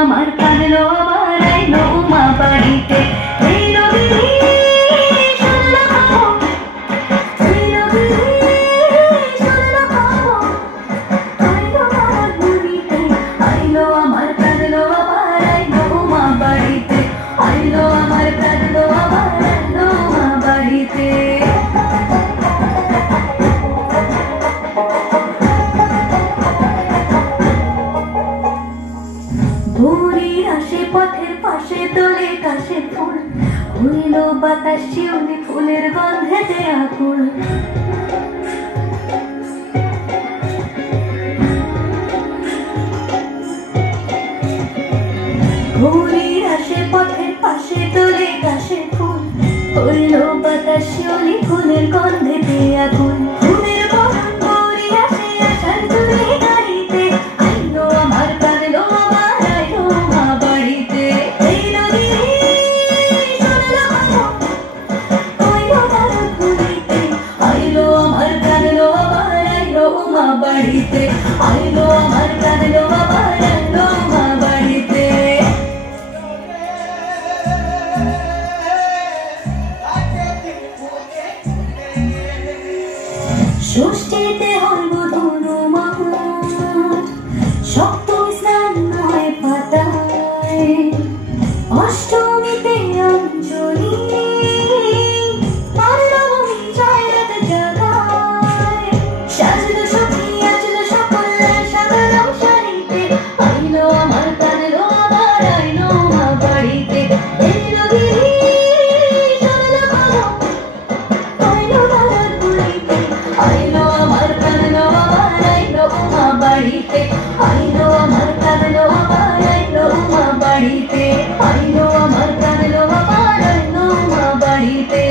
আমার কাঁদলো আবার আইলো মা বাড়িতে। ভোরের আসে পথের পাশে তোলে কাশের ফুল, হইল বাতাস শিউলি ফুলের গন্ধেতে আকুল। ভোরের আসে পথের পাশে তোলে কাশের ফুল, হইল বাতাস শিউলি ফুলের গন্ধেতে আকুল। ফুলের বরণ ভোরে আসে আষাঢ় জুড়ে গাড়িতে, আইলো আমার কাঁদলো আবার আইলো মা বাড়িতে। এই নদীর শুনলো কইলো তারা ঘুরিতে, আইলো আমার কাঁদলো আবার আইলো মা বাড়িতে। আইলো আমার কাঁদলো আবার আইলো মা বাড়িতে। ষষ্ঠীতে হইব ধনু মাহুত, সপ্তমী স্নান হয় পাতায়, অষ্টমীতে অঞ্জলি, আর নবমী যায় রাত জাগায়। সাজলো সখী আজলো সকল সাদা শাড়িতে, আইলো আমার কাঁদলো আবার আইলো মা বাড়িতে। এই নদীর শুনলো কইলো তারা ঘুরিতে, আইলো আমার কাঁদলো আবার আইলো মা বাড়িতে। আইলো আমার কাঁদলো আবার আইলো মা বাড়িতে। আইলো আমার কাঁদলো আবার আইলো মা বাড়িতে।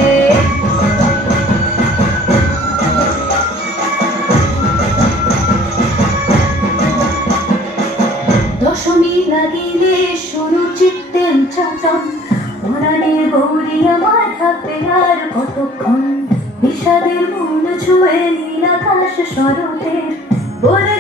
দশমী লাগিলে শুরু চিত্তে চাতন, পরাণের গৌরী আমার থাকবে আর কতক্ষণ। বিষাদের মূল ছুঁয়ে নীল আকাশ শরতের বলে